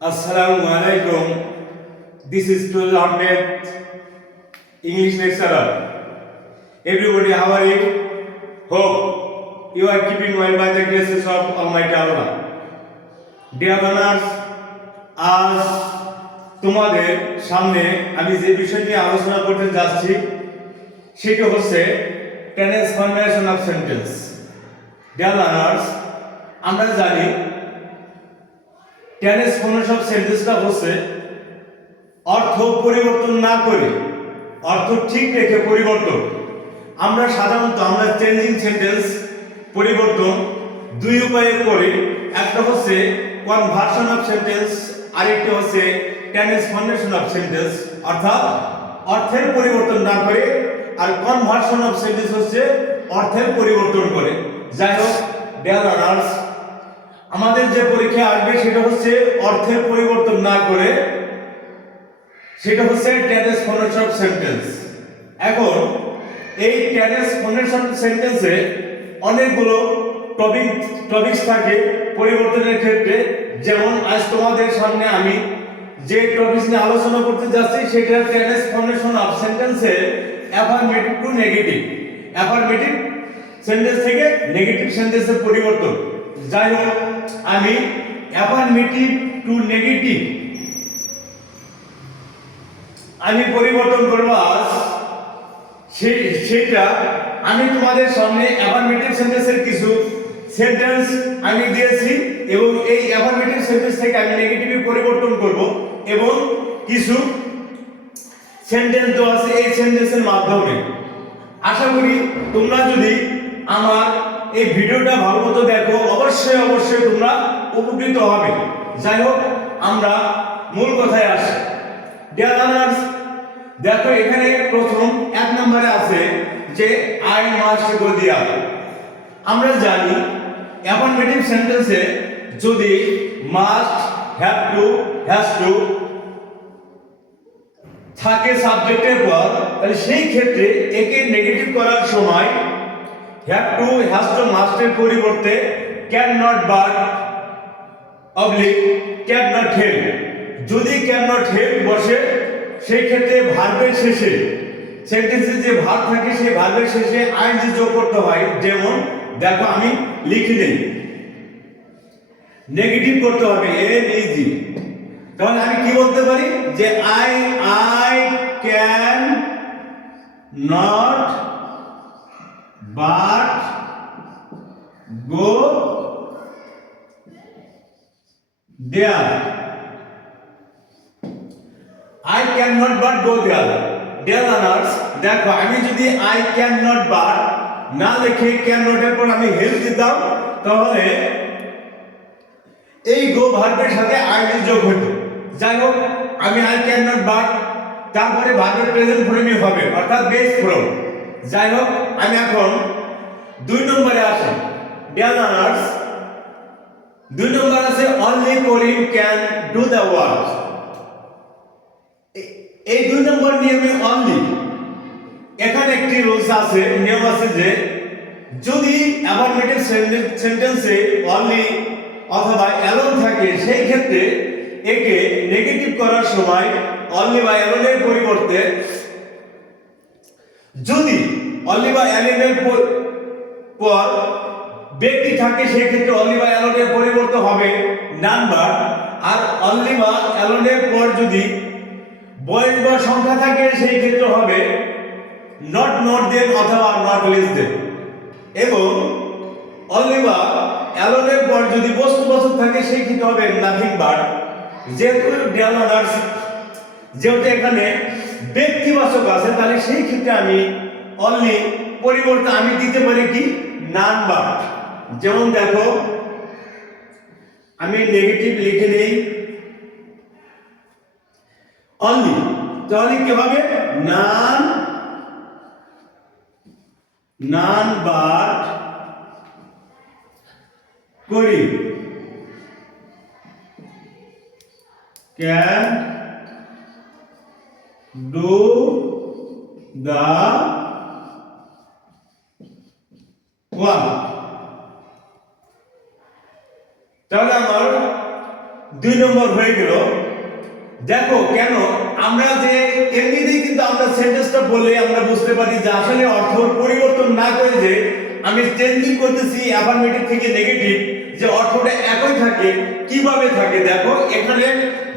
Assalamu alaikum. This is Tul Ahmed, English lecturer. Everybody, how are you? Hope you are keeping well by the graces of Almighty Allah. Dear learners, আজ তোমাদের সামনে আমি যে বিষয় নিয়ে আলোচনা করতে যাচ্ছি সেটি হচ্ছে transformation of sentence. Dear learners, আমরা জানি ট্রান্সফরমেশন অফ সেন্টেন্সটা হচ্ছে অর্থ পরিবর্তন না করে অর্থ ঠিক রেখে পরিবর্তন। আমরা সাধারণত চেঞ্জিং সেন্টেন্স পরিবর্তন দুই উপায়ে করি। একটা হচ্ছে কনভার্সন অফ সেন্টেন্স, আরেকটি হচ্ছে ট্রান্সফরমেশন অফ সেন্টেন্স, অর্থাৎ অর্থের পরিবর্তন না করে, আর কনভার্সন অফ সেন্টেন্স হচ্ছে অর্থের পরিবর্তন করে। যাই হোক, ডিয়ার লার্নার্স, আমাদের যে পরীক্ষা আসবে সেটা হচ্ছে অর্থের পরিবর্তন না করে, সেটা হচ্ছে ট্রান্সফরমেশন অফ সেন্টেন্স। এখন এই ট্রান্সফরমেশন সেন্টেন্সে অনেকগুলো টপিকস থাকে পরিবর্তনের ক্ষেত্রে। যেমন আজ তোমাদের সামনে আমি যে টপিকস নিয়ে আলোচনা করতে যাচ্ছি সেটা ট্রান্সফরমেশন অফ সেন্টেন্সের affirmative to negative, affirmative sentence থেকে নেগেটিভ সেন্টেন্সের পরিবর্তন। যাই হোক, আমি অ্যাফারমেটিভ টু নেগেটিভ আমি পরিবর্তন করব আজ। সেটা আমি তোমাদের সামনে অ্যাফারমেটিভ সেন্টেন্সের কিছু সেন্টেন্স আমি দিয়েছি এবং এই অ্যাফারমেটিভ সেন্টেন্স থেকে আমি নেগেটিভে পরিবর্তন করব এবং কিছু সেন্টেন্স দেওয়া আছে এই সেন্টেন্সের মাধ্যমে। আশা করি তোমরা যদি আমার এই ভিডিওটা ভালোমতো দেখো অবশ্যই তোমরা উপকৃত হবে। যাই হোক, আমরা মূল কথায় আসি। ডিয়ার লার্নার্স, দেখো এখানে প্রথম এক নম্বরে আছে যে আই মাস্ট গো দেয়ার। আমরা জানি অ্যাফারমেটিভ সেন্টেন্সে যদি must, have to, has to থাকে সাবজেক্টের পর, তাহলে সেই ক্ষেত্রে একে নেগেটিভ করার সময় হ্যাভ টু, হ্যাজ টু, মাস্টের পরিবর্তে can not, but, oblique can not help. যদি ক্যান নট হেল্প বসে সেই ক্ষেত্রে ভার্বের শেষে, সেন্টেন্সে যে ভার্ব থাকে সেই ভার্বের শেষে আইএনজি যোগ করতে হয়। যেমন দেখো আমি লিখে নেই, নেগেটিভ করতে হবে এনইজি। তাহলে আমি কি বলতে পারি যে I can not but go there. I cannot but go there. Dear learners, দেখো আমি যদি I cannot but না লিখে cannot এর পর আমি হেল্প দিতাম, তাহলে এই গো ভার্বের সাথে আইএনজি যোগ হতো। যাই হোক, আমি I cannot but তারপরে ভার্বের প্রেজেন্ট ফর্মই হবে, অর্থাৎ বেস ফর্ম। যাই হোক, আমি এখন দুই নম্বরে আসি। ডিয়ার লার্নার্স, দুই নম্বর আছে only Karim can do the work. এই দুই নম্বর নিয়মে অনলি, এখানে একটি রুলস আছে, নিয়ম আছে যে যদি অ্যাফারমেটিভ সেন্টেন্সে অনলি অথবা অ্যালোন থাকে সেই ক্ষেত্রে একে নেগেটিভ করার সময় অনলি বা অ্যালোনের পরিবর্তে, যদি অনলি বা অ্যালোনের পর ব্যক্তি থাকে সেই ক্ষেত্রে অনলি বা অ্যালোনের পরিবর্তে হবে নাম্বার। আর অনলি বা অ্যালোনের পর যদি বয়স বা সংখ্যা থাকে সেই ক্ষেত্রে হবে নট দেন অথবা নট লেস দেন। এবং অনলি বা অ্যালোনের পর যদি বস্তুবাচক থাকে সেই ক্ষেত্রে হবে নাথিং বাট। যেহেতু ডিয়ার লার্নার্স, যেহেতু এখানে ব্যক্তিবাচক আছে, তাহলে সেই ক্ষেত্রে আমি অনলি পরিবর্তে আমি দিতে পারি কি নান বাট। যেমন দেখো আমি নেগেটিভ লিখে নেই অনলি, তাহলে কি হবে নান বাট করি ক্যান ডু দ্য ওয়ার্ক। তাহলে আমার 2 নম্বর হয়ে গেল। দেখো কেন আমরা যে এমনিতেই কিন্তু আমরা সেন্টেন্সটা বললে আমরা বুঝতে পারি যে আসলে অর্থ পরিবর্তন না করে যে আমি চেঞ্জিং করতেছি অ্যাফার্মেটিভ থেকে নেগেটিভ, যে অর্থটা একই থাকে। কিভাবে থাকে দেখো, এখানে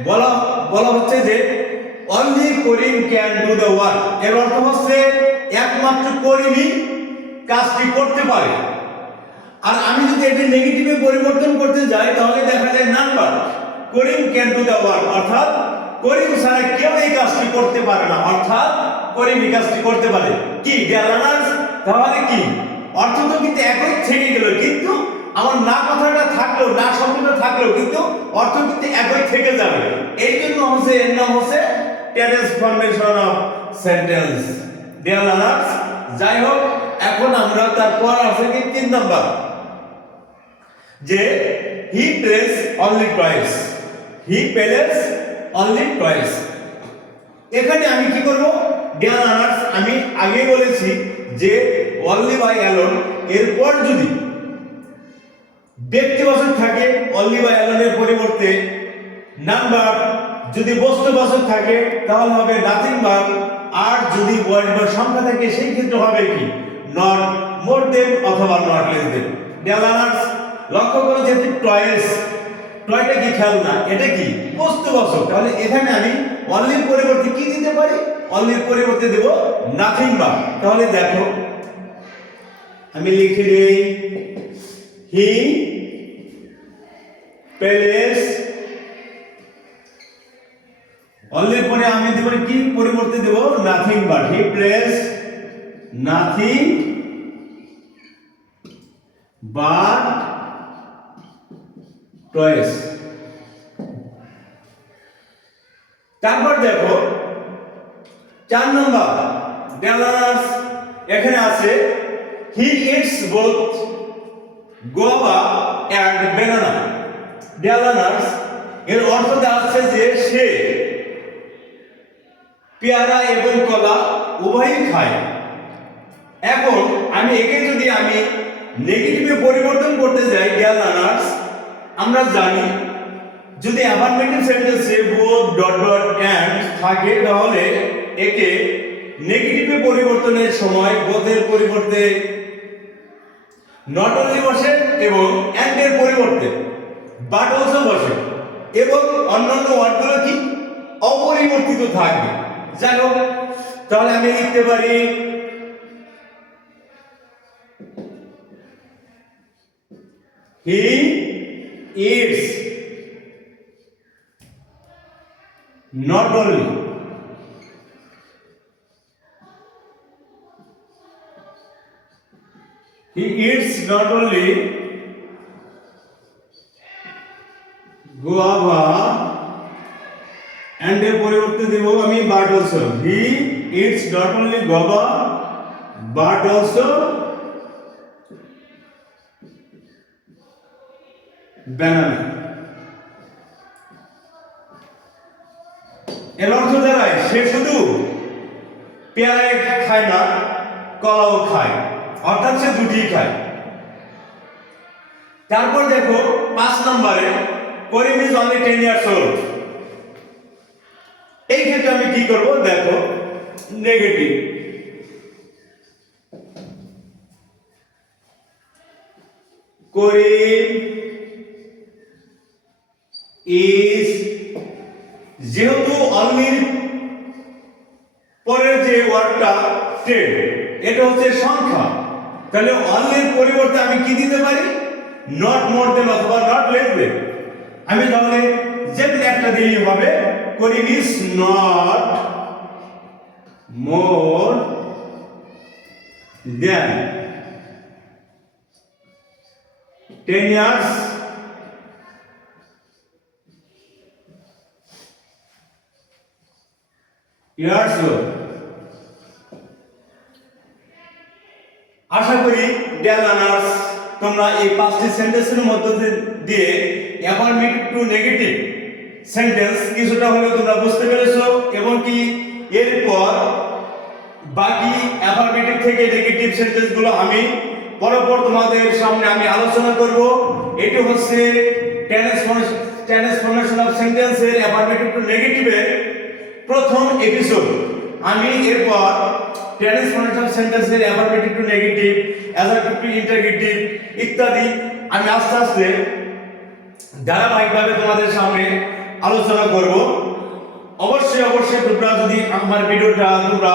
বলা বলা হচ্ছে যে only Karim can do the work, এর অর্থ হচ্ছে একমাত্র করিমই কাজটি করতে পারে। আর আমি যদি এটা নেগেটিভে পরিবর্তন করতে যাই তাহলে দেখা যায় number Karim can do the work, অর্থাৎ করিম ছাড়া কেউ এই কাজটি করতে পারে না, অর্থাৎ করিম এই কাজটি করতে পারে। কি ডিয়ার লার্নার্স, তাহলে কি অর্থ তো কিন্তু একই থেকে গেল, কিন্তু আমার না কথাটা থাকলেও না শব্দটা থাকলেও কিন্তু অর্থ কিন্তু একই থেকে যাবে। এই জন্য হচ্ছে এর নাম হচ্ছে transformation of sentence. Dear learners, যাই হোক এখন আমরা তারপর আছে কি 3 নাম্বার, যে he plays only toys, he plays only toys. এখানে আমি কি করব ডিয়ার লার্নার্স, আমি আগে বলেছি যে অনলি বাই অ্যালোন এরপর যদি ব্যক্তিবাচক থাকে অনলি বাই অ্যালোনের পরিবর্তে নাম্বার, যদি বস্তুবাচক থাকে তাহলে হবে নাথিং বাট, আর যদি ওয়ার্ড বা সংখ্যা থাকে সেই ক্ষেত্রে হবে কি নট মোর দেন অথবা not less than. Dear learners, লক্ষ্য করো যে টয়েস, টয়টা কি খেলনা, এটা কি বস্তুবাচক, তাহলে এখানে আমি অনলির পরিবর্তে কি দিতে পারি, অনলির পরিবর্তে দেব নাথিং বাট। তাহলে দেখো আমি লিখে দেই হি প্লেস, অনলির পরে আমি দেব কি পরিবর্তে দেব nothing but, he plays nothing but toys. তারপর দেখো 4 নম্বর, ডিয়ার লার্নার্স, এখানে আছে he it's both guava and banana. Dear learners, এর অর্থটা আছে যে সে পেয়ারা এবং কলা উভয়ই খায়। এখন আমি একে যদি আমি নেগেটিভে পরিবর্তন করতে যাই ডিয়ার লার্নার্স, আমরা জানি যদি অ্যাফার্মেটিভ সেন্টেন্সে বোথ ডট ডট এন্ড থাকে তাহলে একে নেগেটিভে পরিবর্তনের সময় বোথের পরিবর্তে নট অনলি বসে এবং এন্ড এর পরিবর্তে বাট অলসো বসে, এবং অন্যান্য ওয়ার্ডগুলো কি অপরিবর্তিত থাকবে। যাই হোক, তাহলে আমি লিখতে পারি he eats not only he eats not only guava and এর পরিবর্তে দেব আমি but also, he eats not only guava but also banana। এর অর্থ দাঁড়ায় সে শুধু পেয়ারাই খায় না, কলাও খায়, অর্থাৎ সে দুটিই খায়। তারপর দেখো 5 নম্বরে করিম ইজ অনলি 10 ইয়ার্স ওল্ড। এই ক্ষেত্রে আমি কি করব দেখো নেগেটিভ, করিম ইজ, যেহেতু অনলির পরের যে ওয়ার্ডটা 10 এটা হচ্ছে সংখ্যা, তাহলে অনলির পরিবর্তে আমি কি দিতে পারি নট মোর দেন অথবা নট লেস দেন। আমি তাহলে যে একটা দিলেই হবে Karim is not more than 10 years years old. আশা করি ডিয়ার লার্নার্স তোমরা এই 5টি সেন্টেন্সের মধ্য দিয়ে অ্যাফার্মেটিভ টু নেগেটিভ সেন্টেন্স কিছুটা হলেও তোমরা বুঝতে পেরেছো, এবং কি এরপর বাকি অ্যাফার্মেটিভ থেকে নেগেটিভ সেন্টেন্সগুলো আমি পরপর তোমাদের সামনে আমি আলোচনা করব। এটি হচ্ছে ট্রান্সফরমেশন অফ সেন্টেন্সের অ্যাফার্মেটিভ টু নেগেটিভে প্রথম এপিসোড। আমি এরপর ট্রান্সফরমেশন অফ সেন্টেন্সের affirmative to negative, adjective to interrogative ইত্যাদি আমি আস্তে আস্তে ধারাবাহিকভাবে তোমাদের সামনে আলোচনা করব। অবশ্যই তোমরা যদি আমার ভিডিওটা তোমরা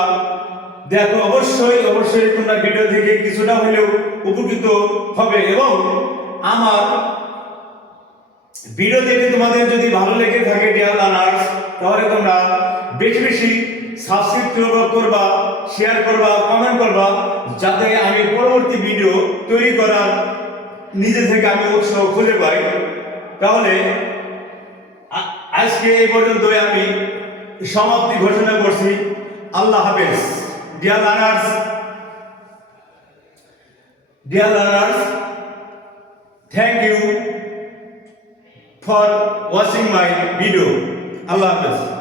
দেখো, অবশ্যই তোমরা ভিডিও থেকে কিছুটা হলেও উপকৃত হবে এবং আমার ভিডিও দেখে তোমাদের যদি ভালো লেগে থাকে ডিয়ার লার্নার্স, তাহলে তোমরা বেশি বেশি সাবস্ক্রাইব করবা, শেয়ার করবা, কমেন্ট করবা, যাতে আমি পরবর্তী ভিডিও তৈরি করার নিজে থেকে আমি উৎসাহ খুঁজে পাই। তাহলে আজকে এই পর্যন্তই আমি সমাপ্তি ঘোষণা করছি। আল্লাহ হাফেজ। Dear learners, thank you for watching my video. Allah Hafiz.